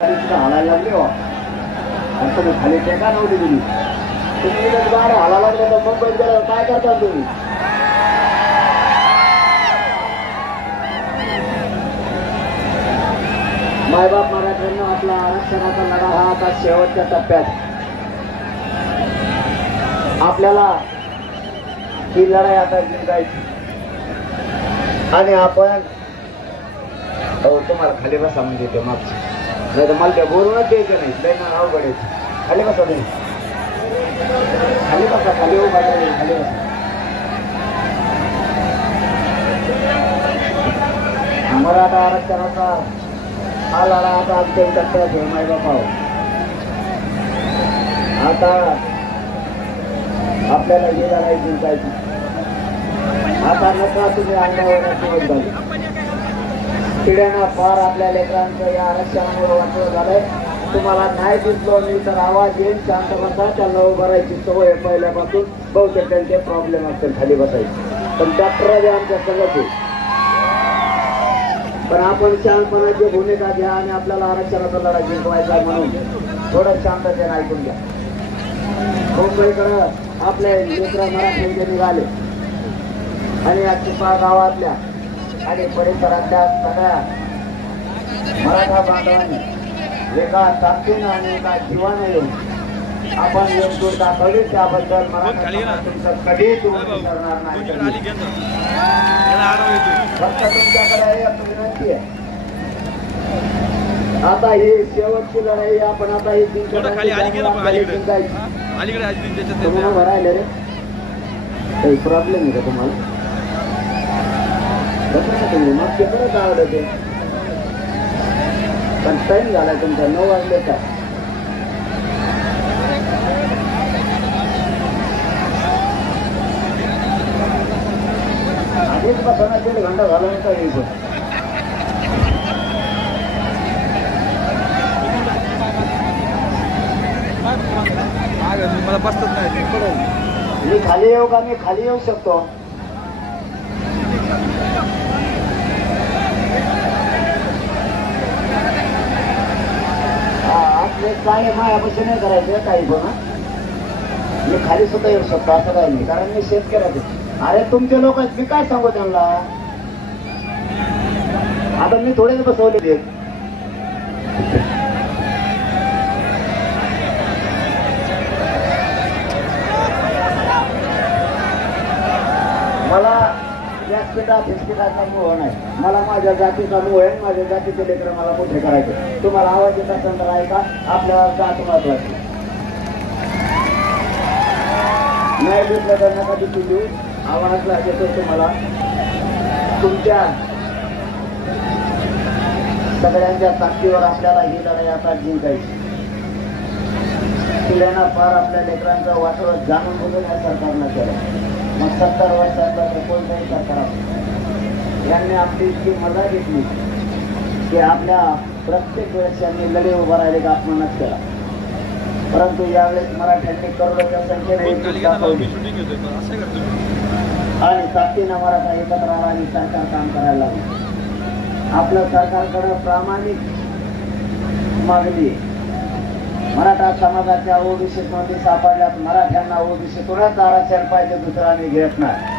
हालायला लागले हो. आणि तुम्ही खाली टेका नव्हती तुम्ही इथं बाहेर हाला लागले तर मुंबईत गेल्यावर काय करता तुम्ही? मायबाप मराठ्यांना आपला आरक्षणाचा लढा हा आता शेवटच्या टप्प्यात. आपल्याला ही लढाई आता जिंकायची. आणि आपण हो, तुम्हाला खाली बसा म्हणजे ते मागची. नाही तर मला त्या बोलूनच द्यायचं नाही. लय ना अवघड आहे. खाली बसा तुम्ही. खाली बसा खाली उभा राहा, खाली बसा. मराठा आरक्षणाचा हा लढा आता अंतिम टप्प्यात आहे माय बापा हो. आता आपल्याला ही लढाई जिंकायची आता नका तुम्ही अंगावर झाली पिढ्यांना फार आपल्या लेकरांचं या आरक्षणामुळे वाटलं झालंय. तुम्हाला नाही दिसलो मी तर आवाज येईल शांत बसा त्यांना उभारायची सवय पहिल्यापासून. बहुतेक त्यांचे प्रॉब्लेम असतील खाली बसायचे. पण डॉक्टर आमच्या सगळं पण आपण शांतपणाची भूमिका घ्या आणि आपल्याला आरक्षणाचा लढा जिंकवायचा आहे म्हणून थोडं शांततेने ऐकून घ्या. मुंबईकडं आपले मित्र मराठी निघाले. आणि या चिपा गावातल्या आणि परिसरातल्या सगळ्या मराठा बांधवांनी एका ताकदीनं आणि एका जीवानं येऊन आपण योग्य दाखवली त्याबद्दल मराठा कधीच करणार नाही फक्त तुमच्याकडे विनंती आहे. आता ही शेवटची लढाई आपण आता ही त्याच्यात- भरायला रे काही प्रॉब्लेम आहे का तुम्हाला? ना तुम्ही मग ते परत आवडत पण टाईम झालाय तुमचा नऊ वाजले का? आधीच बसा दीड घंटा झाला नाही का येईल मला बसतच नाही. मी खाली येऊ का? मी खाली येऊ शकतो हा, आपले म्हणजे काय मायापाशी नाही करायचं काही पण मी खाली सुद्धा येऊ शकतो असं काही नाही. कारण मी शेतकऱ्याचे. अरे तुमचे लोक आहेत मी काय सांगू त्यांना? आता मी थोडेच बसवले ते मला व्यासपीठा फिसपीठाचा मोह नाही. मला माझ्या जातीचा मोह आहे माझ्या जातीचे लेकर मला मोठे करायचे. तुम्हाला आवाज येत असेल तर ऐका आपल्याला जात महत्वाची. नाही भेटलं तर नका दिसू देऊ. आवाज येतो तुम्हाला. तुमच्या सगळ्यांच्या ताकदीवर आपल्याला ही लढाई आता जिंकायची. पिढ्यांना फार आपल्या लेकरांचा वाटलं जाणून बुजून या सरकारनं केलं मग सत्तर वर्षाचा कोणतंही सरकार. यांनी आपली इतकी मजा घेतली की आपल्या प्रत्येक वेळेस यांनी लढे उभा राहिले का अपमानच केला परंतु यावेळेस मराठ्यांनी करोडोच्या संख्येने. आणि ताकदीनं मराठा एकत्र आला आणि सरकार काम करायला लागलं आपलं सरकारकडं प्रामाणिक मागणी. मराठा समाजाच्या ओबीसी नोंदी सापडल्यात. मराठ्यांना ओबीसीतूनच आरक्षण पाहिजे दुसरा मी घेत नाही.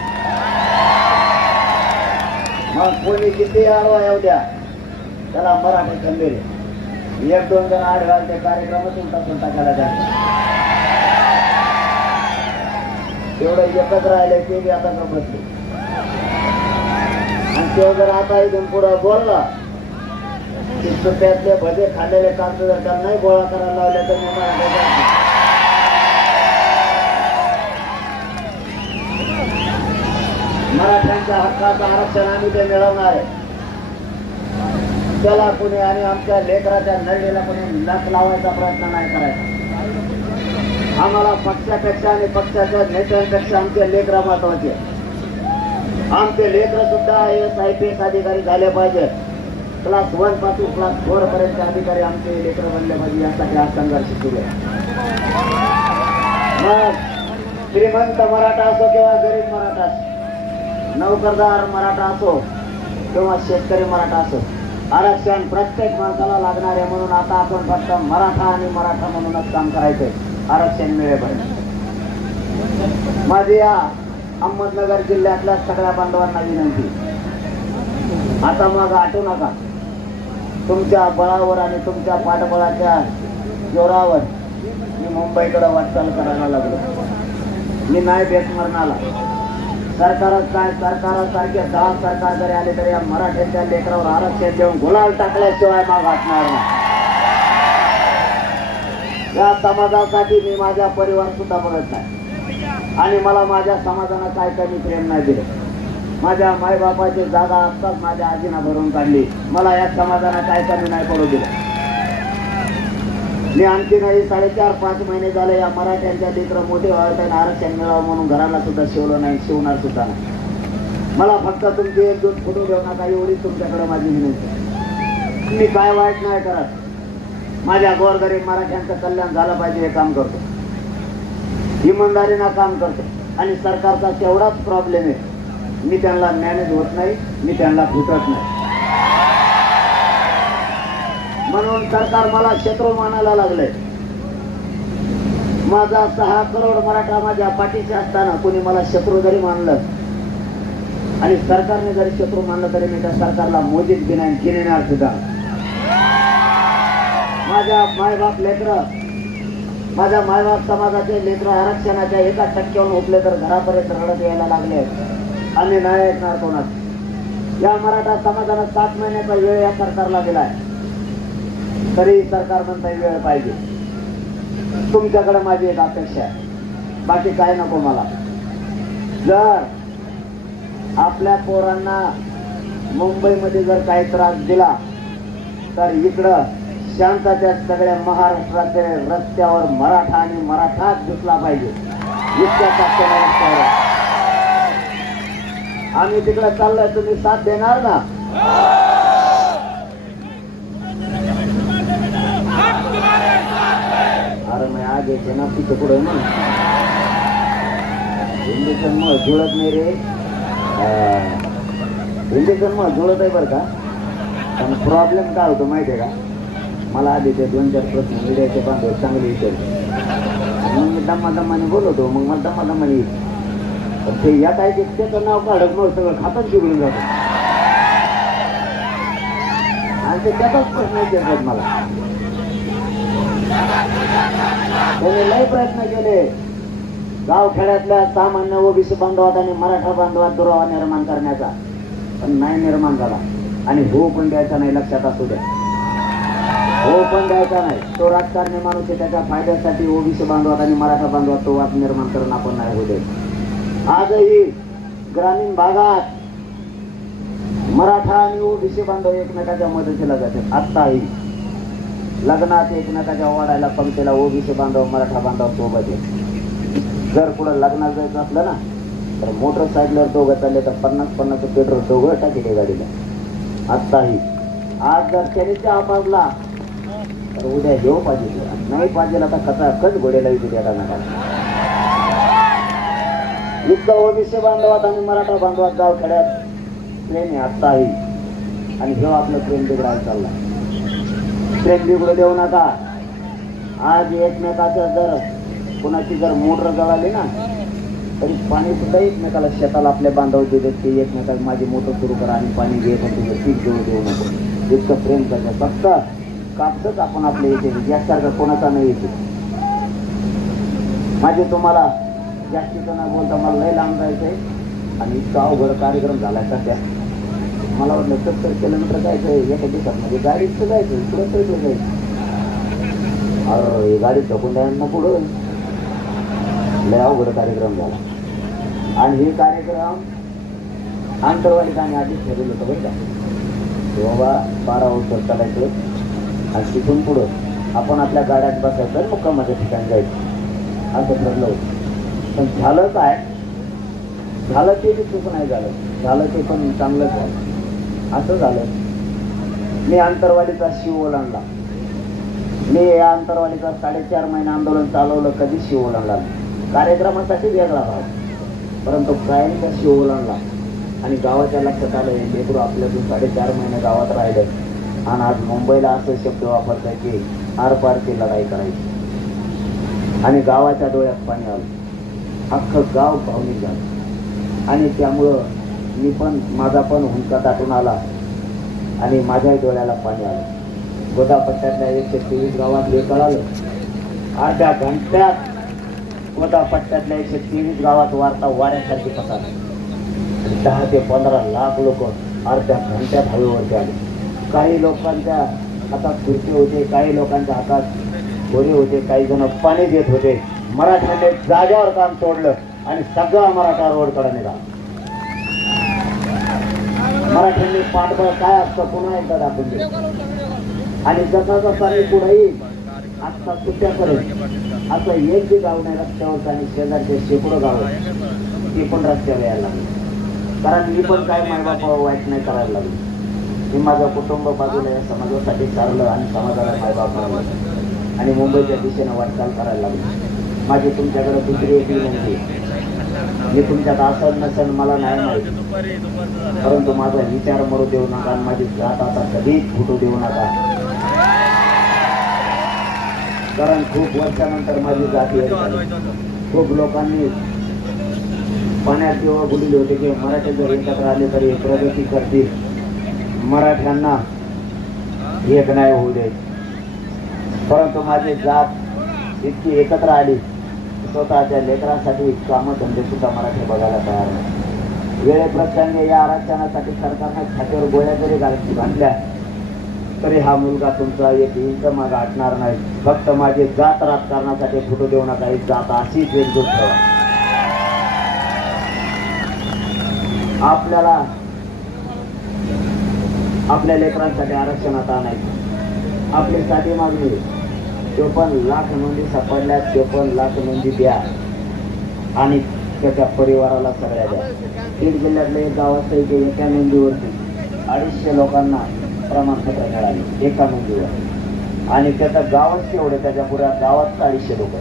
मग कोणी किती आडवा येऊ द्या? त्याला मराठी खंबीर. एक दोन जण आठ घालते कार्यक्रमच उलटा सुलटा केला जातो. तेवढं एकच राहिले ते बी आता गमतले आणि तो जर आता इथून पुढं बोलला की भजे खाल्लेले कांदे जर त्याला नाही गोळा करायला लावले तर मी मराठा मराठ्यांच्या हक्काचं आरक्षण आम्ही ते मिळवणार आहे. त्याला कोणी आणि आमच्या लेकराच्या नळीला कोणी लस लावायचा प्रयत्न नाही करायचा. आम्हाला पक्षापेक्षा आणि पक्षाच्या नेत्यांपेक्षा आमचे लेकर महत्त्वाचे. आमचे लेकर सुद्धा I S I P S अधिकारी झाले पाहिजेत. क्लास वनपासून क्लास फोर पर्यंत अधिकारी आमचे लेकर बनले पाहिजे यासाठी हा संघर्ष सुरू आहे. मग श्रीमंत मराठा असो किंवा गरीब मराठा असो नोकरदार मराठा असो किंवा शेतकरी मराठा असो आरक्षण प्रत्येक माणसाला लागणार आहे म्हणून आता आपण फक्त मराठा आणि मराठा म्हणूनच काम करायचंय. आरक्षण मिळेपर्यंत माझी या अहमदनगर जिल्ह्यातल्या सगळ्या बांधवांना विनंती. आता मग आठवू नका. तुमच्या बळावर आणि तुमच्या पाठबळाच्या जोरावर मी मुंबईकडे वाटचाल करायला लागलो. मी नाही बेसमरणाला सरकारच काय सरकारासारखे दहा सरकार जरी आले तरी या मराठ्यांच्या लेकरावर आरक्षण देऊन गुलाल टाकल्याशिवाय माग वाटणार नाही. या समाजासाठी मी माझा परिवार सुद्धा बघत नाही. आणि मला माझ्या समाजानं काय कमी प्रेम नाही दिलं. माझ्या मायबापाची जागा असतात माझ्या आजीनं भरून काढली. मला या समाजानं काय कमी नाही पडू दिलं. मी आणखी नाही साडेचार पाच महिने झाले या मराठ्यांच्या लेकरं मोठे व्हावे आणि आरक्षण मिळावं म्हणून घराला सुद्धा शिवलं नाही शिवणार सुद्धा नाही. मला फक्त तुमची एक दोन फोटो घेऊ नका एवढी तुमच्याकडे माझी विनंती. मी काय वाईट नाही करत. माझ्या गोरगरीब मराठ्यांचं कल्याण झालं पाहिजे हे काम करतो. इमानदारीनं काम करतो. आणि सरकारचा तेवढाच प्रॉब्लेम आहे. मी त्यांना मॅनेज होत नाही मी त्यांना फुटत नाही. म्हणून सरकार मला शत्रू मानायला लागलंय. माझा सहा करोड मराठा माझ्या पाठीशी असताना कोणी मला शत्रू जरी मानलं आणि सरकारने जरी शत्रू मानलं तरी मी त्या सरकारला मोदीत बी नाही गिरणार सुद्धा माझ्या मायबाप लेकर माझ्या मायबाप समाजाचे लेकर आरक्षणाच्या एका टक्क्यावर उठले तर घरापर्यंत रडत यायला लागले आम्ही नाही ऐकणार कोणाच. या मराठा समाजाला सात महिन्याचा वेळ या सरकारला दिलाय. तरी सरकार म्हणता वेळ पाहिजे. तुमच्याकडे माझी एक अपेक्षा आहे. बाकी काय नको मला. जर आपल्या पोरांना मुंबईमध्ये जर काही त्रास दिला तर इकडं शांततेत सगळ्या महाराष्ट्राचे रस्त्यावर मराठा आणि मराठाच दिसला पाहिजे. इतक्या सात आम्ही तिकडे चाललोय तुम्ही साथ देणार ना? अरे मी आगे ना तिथे पुढे ना. इंजेक्शन मग जुळत नाही रे. इंजेक्शन मग जुळत आहे बरं का? पण प्रॉब्लेम काय होतो माहिती आहे का? मला आधी ते दोन चार प्रश्न मीडियाचे बांधव चांगले विचारले. मग मी दम्मा दम्माने बोलवतो मग मला दम्मा दम्माने ते या काय ते त्याचं नाव काढत मग सगळं खातच बिघडून जातं. आणि ते त्याचाच प्रश्न विचारतात मला. त्याने लय प्रयत्न केले. गावखेड्यातल्या सामान्य ओबीसी बांधवात आणि मराठा बांधवात दुरावा निर्माण करण्याचा. पण नाही निर्माण झाला. आणि हो पण द्यायचा नाही लक्षात असू द्या. हो पण द्यायचा नाही. तो राजकारणी माणूस आहे त्याच्या फायद्यासाठी ओबीसी बांधवात आणि मराठा बांधवात तो वाद निर्माण करून आपण नाही होऊ दे आजही ग्रामीण भागात मराठा आणि ओबीसी बांधव एकमेकाच्या मदतीला जातात. आत्ताही लग्नात एकमेकाच्या वाढायला पंक्तीला ओबीसी बांधव मराठा बांधव सोबत आहे जर पुढं लग्नात जायचं असलं ना तर मोटरसायकलवर दोघं चालले तर पन्नास पन्नास पेट्रोल दोघं टाकले गाडीला. आत्ताही. आज जर त्याने चहा तर उद्या घेऊ पाहिजे नाही पाहिजे आता कसा कच घोडेला येते त्या नका इतकं ओबीसी बांधवात आणि मराठा बांधवात गाव खेड्यात प्रेम आहे. आत्ताही आणि घेऊ आपलं प्रेम बिघडायला चालला प्रेम बिघडू देऊ नका. आज एकमेकाचं जर कोणाची जर मोटर जळाली ना तरी पाणी सुद्धा एकमेकाला शेताला आपल्या बांधव देतात ते एकमेकाला माझी मोटर सुरू करा आणि पाणी घे पण तुझं पीक देऊ देऊ नको. इतकं प्रेम करतात. फक्त कापसच आपण आपले येते यासारखं कोणाचा नाही येते माझे तुम्हाला जास्तीचं न बोलता मला लय लांब जायचं आहे आणि इतका अवघड कार्यक्रम झालाय सध्या. मला वाटलं सत्तर किलोमीटर जायचं आहे एका दिवसात म्हणजे गाडीचं जायचं इकडं तरी जायचं अरे गाडी ढकून द्यायला पुढं लय अवघड कार्यक्रम झाला. आणि हे कार्यक्रम आंतरवाडीत आम्ही आधीच ठरवलं होतं बरं का. बाबा बारा वर्ष चालायचं आणि तिथून पुढं आपण आपल्या गाड्यात बसायचं मुक्कामाच्या ठिकाणी जायचं. असं ठरलं होतं. पण झालं काय? झालं ते बी चूक नाही झालं. झालं ते पण चांगलंच झालं. असं झालं. मी अंतरवाडीचा शिव ओलांडला मी या आंतरवाडीचा साडेचार महिने आंदोलन चालवलं कधी शिव ओलांडला कार्यक्रमासाठी वेगळा भाग. परंतु कायमचा शिव ओलांडला आणि गावाच्या लक्षात आलं हे लेकरू आपल्यातून साडेचार महिने गावात राहिलं आणि आज मुंबईला असं शब्द वापरतात की आरपारची लढाई करायची. आणि गावाच्या डोळ्यात पाणी आलं. अख्खं गाव भावनिक झालं आणि त्यामुळं मी पण माझा पण हुंका दाटून आला. आणि माझ्याही डोळ्याला पाणी आलं. गोदापट्ट्यातल्या एकशे तेवीस गावात कळालं. अर्ध्या घंट्यात गोदापट्ट्यातल्या एकशे तेवीस गावात वार्ता वाऱ्यासारखी पसरली. दहा ते पंधरा लाख लोक अर्ध्या घंट्यात हवेवरती आले. काही लोकांच्या हातात खुर्ची होते काही लोकांच्या हातात गोरे होते काही जण पाणी देत होते. मराठ्याने जाग्यावर काम तोडलं आणि सगळा मराठा रोडकडे निघाला. मराठ्यांनी पाठबळ काय असतं पुन्हा एकदा दाखवून दिलं आणि जसा जसा मी पुढे येईल आत्ता सुट्ट्या करेल असं एक जे गाव नाही रस्त्यावर आणि शेजारचे शेकडो गाव ते पण रस्त्यावर यायला लागले. कारण मी पण काय मायबापा वाईट नाही करायला लागलो. मी माझं कुटुंब बाजूला या समाजासाठी चाललं आणि समाजाला मायबाप आणि मुंबईच्या दिशेनं वाटचाल करायला लागली. माझी तुमच्याकडे दुसरी एक विनंती मी तुमच्यात असत नसेल मला नाही माहिती. परंतु माझा विचार मरू देऊ नका आणि माझी जात आता कधीच फुटू देऊ नका. कारण खूप वर्षानंतर माझी जाती खूप लोकांनी पाण्यात किंवा बुडले होते की मराठी जर एकत्र आले तरी प्रगती करतील. मराठ्यांना एक नाही होऊ दे परंतु माझी जात इतकी एकत्र आली. स्वतःच्या लेकरांसाठी कामधंदे सुद्धा मराठी बघायला तयार नाही. वेळेप्रसंगी या आरक्षणासाठी सरकारनं खात्यावर गोळ्या जरी घालची बांधल्या तरी हा मुलगा तुमचा एक इंच माग आटणार नाही. फक्त माझी जात राजकारणासाठी फोटो देऊ नका ही जात अशीच एकजूट ठेवा. आपल्याला आपल्या लेकरांसाठी आरक्षणात आणायचं आपली साठी मागणी चोपन्न लाख नोंदी सापडल्या चोपन्न लाख नोंदी द्या. आणि त्याच्या परिवाराला सगळ्या द्या. बीड जिल्ह्यातले एक एका नोंदीवरती अडीचशे लोकांना प्रमाणपत्र मिळाले एका नोंदीवर आणि त्याचा गावच केवढे त्याच्या पुऱ्या गावात अडीचशे लोक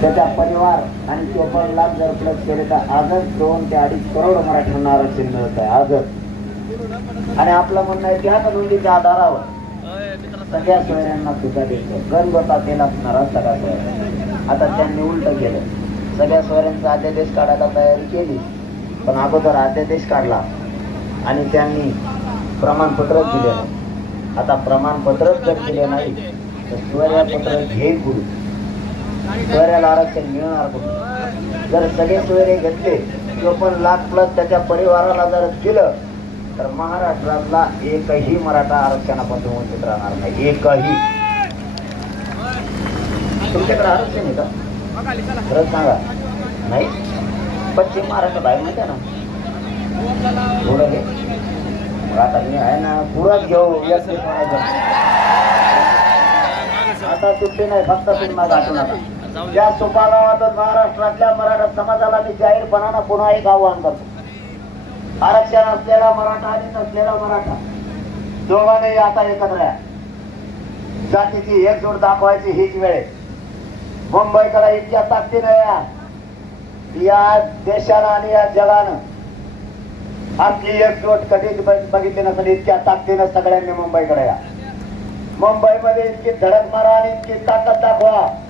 त्याचा परिवार आणि चोपन्न लाख जर प्लस केले तर आजच दोन ते अडीच करोड मराठ्यांना आरक्षण मिळत आहे आजच. आणि आपलं म्हणणं आहे त्या नोंदीच्या आधारावर सगळ्या सोयऱ्यांना सुद्धा द्यायचं गणगोता केला असणारा सगळा सोयऱ्या आता त्यांनी उलट केलं. सगळ्या सोयऱ्यांचा अध्यादेश काढायला तयारी केली. पण अगोदर अध्यादेश काढला. आणि त्यांनी प्रमाणपत्रच दिले. नाही आता प्रमाणपत्रच जर दिले नाही तर सोयऱ्यापत्र घेईल गुरु सोयऱ्याला आरक्षण मिळणार कुठून? जर सगळे सोयरे घेतले चोपन्न लाख प्लस त्याच्या परिवाराला जर दिलं तर महाराष्ट्रातला एकही मराठा आरक्षणापासून वंचित राहणार नाही. एकही. तुमच्याकडे आरक्षण आहे का? खरंच सांगा. नाही? पश्चिम महाराष्ट्रात आहे माहिती आहे ना? थोडं हे मग आता मी आहे ना पुरात घेऊ. एक आता. सुट्टी नाही फक्त तुम्ही माझा आठवू नका. या सोपा महाराष्ट्रातल्या मराठा समाजाला मी जाहीरपणानं पुन्हा एक आव्हान करतो. आरक्षण असलेला मराठा आणि नसलेला मराठा. दोघांनी आता एकत्र आहे जातीची एकजूट दाखवायची हीच वेळ आहे. मुंबईकडे इतक्या ताकदीने या. या देशानं आणि या जगानं. आपली एकजूट कधीच बघ- बघितली नसेल इतक्या ताकदीनं सगळ्यांनी मुंबईकडे या. मुंबईमध्ये इतकी धडक मारा आणि इतकी ताकद दाखवा.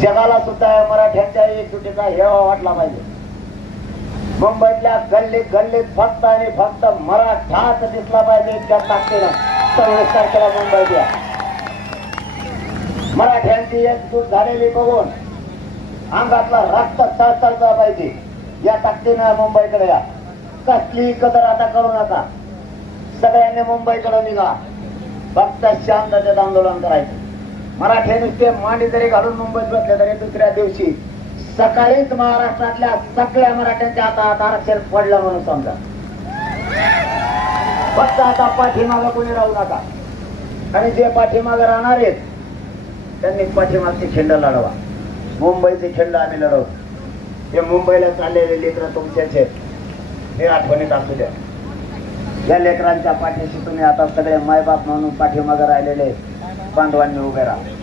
जगाला सुद्धा या मराठ्यांच्या एकजुटीचा हेवा वाटला पाहिजे. मुंबईतल्या गल्लीत गल्लीत फक्त आणि फक्त मराठाच दिसला पाहिजे इतक्या ताकदीनं. संविस्तार केला मुंबईत या मराठ्यांची एकजूट झालेली बघून अंगातला रक्त तळतळला पाहिजे. या ताकदीनं मुंबईकडे या. कसली कदर आता करू नका. सगळ्यांनी मुंबईकडे निघा. फक्त शांततेत आंदोलन करायचं. मराठी नुसते मांडी जरी घालून मुंबईत बसले तरी दुसऱ्या दिवशी सकाळीच महाराष्ट्रातल्या सगळ्या मराठ्यांच्या हातात आरक्षण पडलं म्हणून समजा. फक्त आता पाठीमागं कोणी राहू नका. आणि जे पाठीमागं राहणार आहेत त्यांनी पाठीमागची खिंड लढवा. मुंबईचे खिंड आम्ही लढवतो. हे मुंबईला चाललेले लेकरं तुमच्याच आहेत. हे आठवणीत असू द्या. या लेकरांच्या पाठीशी तुम्ही आता सगळे मायबाप म्हणून पाठीमागे राहिलेले बांधवांनी उभे राहा.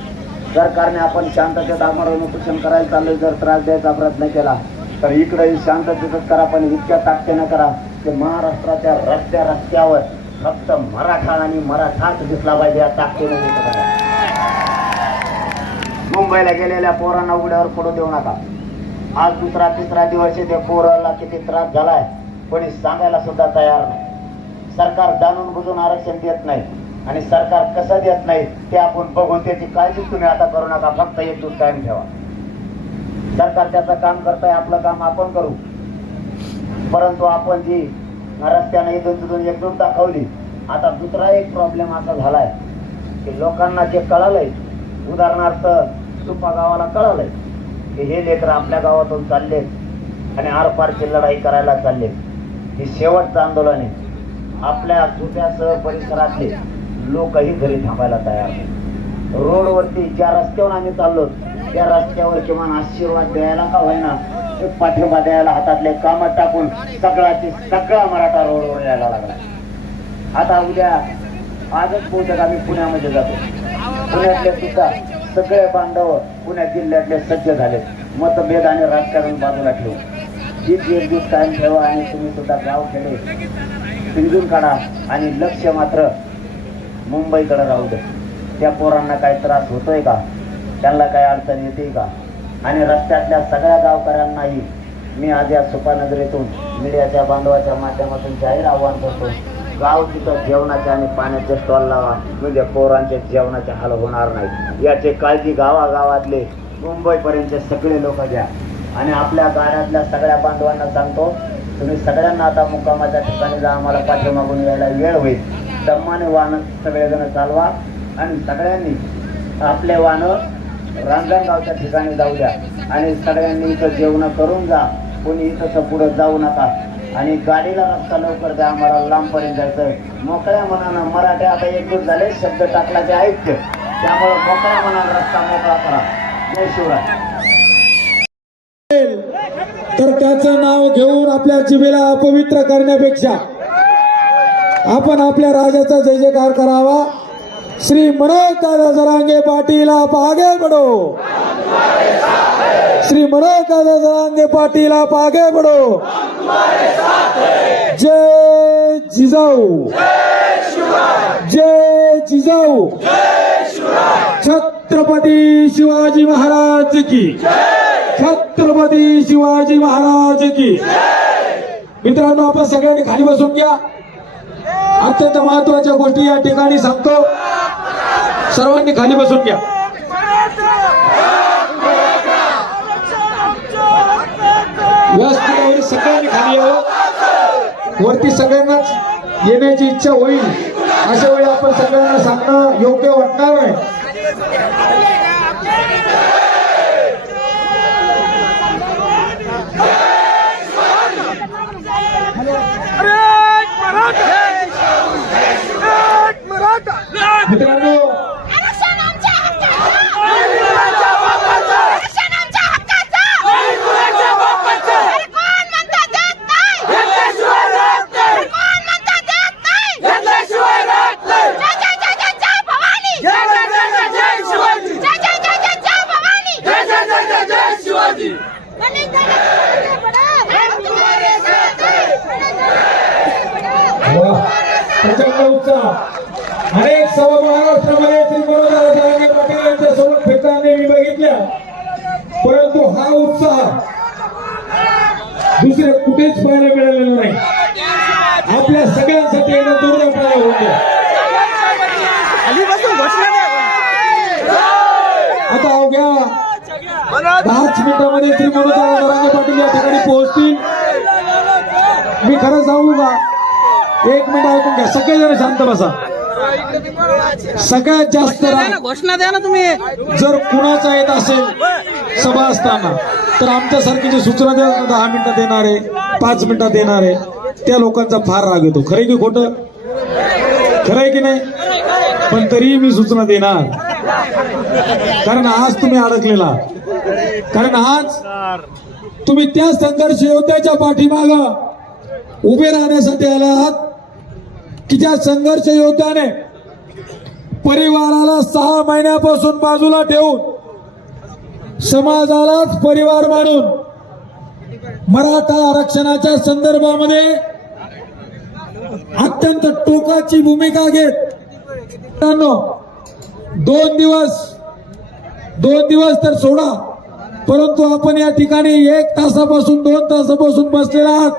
सरकारने आपण शांततेत आमरण उपोषण करायला चाललोय जर त्रास द्यायचा प्रयत्न केला तर इकडे शांततेतच करा पण इतक्या ताकदीनं करा की महाराष्ट्राच्या रस्त्या रस्त्यावर फक्त मराठा आणि मराठाच दिसला पाहिजे या ताकदीनं मुंबईला गेलेल्या पोरांना उघड्यावर पडू देऊ नका. आज दुसरा तिसरा दिवस आहे त्या पोराला किती त्रास झालाय कोणी सांगायला सुद्धा तयार नाही. सरकार जाणून बुजून आरक्षण देत नाही. आणि सरकार कसं देत नाही ते आपण बघून त्याची काळजी तुम्ही आता करू नका फक्त एक दूध कायम ठेवा. सरकार त्याचं काम करताय आपलं काम आपण करू. परंतु आपण जी रस्त्याने इथून तिथून एकजूट दाखवली आता दुसरा एक प्रॉब्लेम असा झालाय की लोकांना जे कळालंय उदाहरणार्थ सुपा गावाला कळालंय की हे लेकर आपल्या गावातून चाललेत आणि आरपारची लढाई करायला चाललेत हे शेवटचं आंदोलन आहे. आपल्या सुप्यासह परिसरातले लोकही घरी थांबायला तयार नाही. रोडवरती ज्या रस्त्यावर आम्ही चाललो त्या रस्त्यावर किमान आशीर्वाद द्यायला का होईना एक पाठिंबा द्यायला हातातले काम टाकून सगळाची सगळा मराठा रोडवर यायला लागला. आता उद्या आजच बहुतेक आम्ही पुण्यामध्ये जातो. पुण्यातले सुद्धा सगळे बांधव पुण्या जिल्ह्यातले सज्ज झाले. मतभेद आणि राजकारण बाजूला ठेवू. जीत एक दिवस कायम ठेवा आणि तुम्ही सुद्धा गाव खेडे पिंजून काढा आणि लक्ष मात्र मुंबईकडे राहू दे. त्या पोरांना काही त्रास होतोय का? त्यांना काही अडचण येते का? आणि रस्त्यातल्या सगळ्या गावकऱ्यांनाही मी आज या सुपानगरीतून मीडियाच्या बांधवाच्या माध्यमातून जाहीर आवाहन करतो. गाव तिथं जेवणाचे आणि पाण्याचे स्टॉल लावा. म्हणजे पोरांचे जेवणाचे हाल होणार नाही. याची काळजी गावागावातले मुंबईपर्यंतचे सगळे लोक घ्या. आणि आपल्या गाड्यातल्या सगळ्या बांधवांना सांगतो तुम्ही सगळ्यांना आता मुक्कामाच्या ठिकाणी जा आम्हाला पाठीमागून यायला वेळ होईल. दम्माने वाहन सगळेजण चालवा आणि सगळ्यांनी आपले वाहनं रांजणगावच्या ठिकाणी जाऊ द्या. आणि सगळ्यांनी इथं जेवण करून जा. कोणी इथं पुढं जाऊ नका. आणि गाडीला रस्ता लवकर द्या. आम्हाला लांबपर्यंत जायचं मोकळ्या मनानं मराठी आता एकजूट झाले. शब्द टाकल्याचे ऐक्य त्यामुळे मोकळ्या मनानं रस्ता मोकळा करा. जय शिवराय. तर त्याचं नाव घेऊन आपल्या जिभेला अपवित्र करण्यापेक्षा आपण आपल्या राजाचा जय जयकार करावा. श्री मनोज दादा जरांगे पाटील आप आगे बढ़ो. श्री मनोज दादा जरांगे पाटील आप आगे बढ़ो. जय जिजाऊ. जय जिजाऊ. छत्रपती शिवाजी महाराज की. छत्रपती शिवाजी महाराज की. मित्रांनो आपण सगळ्यांनी खाली बसून घ्या. अत्यंत महत्त्वाच्या गोष्टी या ठिकाणी सांगतो. सर्वांनी खाली बसून घ्या. व्यवस्थित सगळ्यांनी खाली यावं. वरती सगळ्यांनाच येण्याची इच्छा होईल. अशा वेळी आपण सगळ्यांना सांगणं योग्य वाटणार नाही मित्रांनो आरक्षण आमच्या हक्काचं! आरक्षण आमच्या हक्काचं! अरे कोण म्हणतं देत नाही? अरे कोण म्हणतं देत नाही? जय जय जय जय जय भवानी! जय जय जय जय जय भवानी! गणेश दादा आगे बढ़ो! हम तुम्हारे साथ हैं! गणेश दादा आगे बढ़ो! वा, प्रचंड उत्साह अनेक सभा महाराष्ट्रामध्ये श्री मनोहर जरांगे पाटील यांच्या सोबत फिरताना मी बघितल्या परंतु हा उत्साह दुसरे कुठेच पाहायला मिळालेला नाही. आपल्या सगळ्यांसाठी येणं दुर्दैवाला पाहायला आता अवघ्या दहाच मिनिटामध्ये श्री मनोहर जरांगे पाटील या ठिकाणी पोहोचतील. मी खरं सांगू का? एक मिनिट ऐकून घ्या. सगळेजण शांत बसा. सगळ्यात जास्त घोषणा द्या ना तुम्ही जर कुणाचा येत असेल सभा असताना तर आमच्यासारखी जे सूचना द्या दहा मिनिटं देणार आहे पाच मिनिटात आहे. त्या लोकांचा फार राग येतो. खरं की खोटं? खरंय की नाही? पण तरीही मी सूचना देणार. कारण आज तुम्ही अडकलेला. कारण आज तुम्ही त्या संघर्ष योद्ध्याच्या पाठीमाग उभे राहण्यासाठी आला आहात. की ज्या संघर्ष योद्ध्याने परिवाराला सहा महिन्यापासून बाजूला ठेवून समाजालाच परिवार मानून मराठा आरक्षणाच्या संदर्भामध्ये अत्यंत टोकाची भूमिका घेत. दोन दिवस दोन दिवस तर सोडा परंतु आपण या ठिकाणी एक तासापासून दोन तासापासून बसलेला आहात.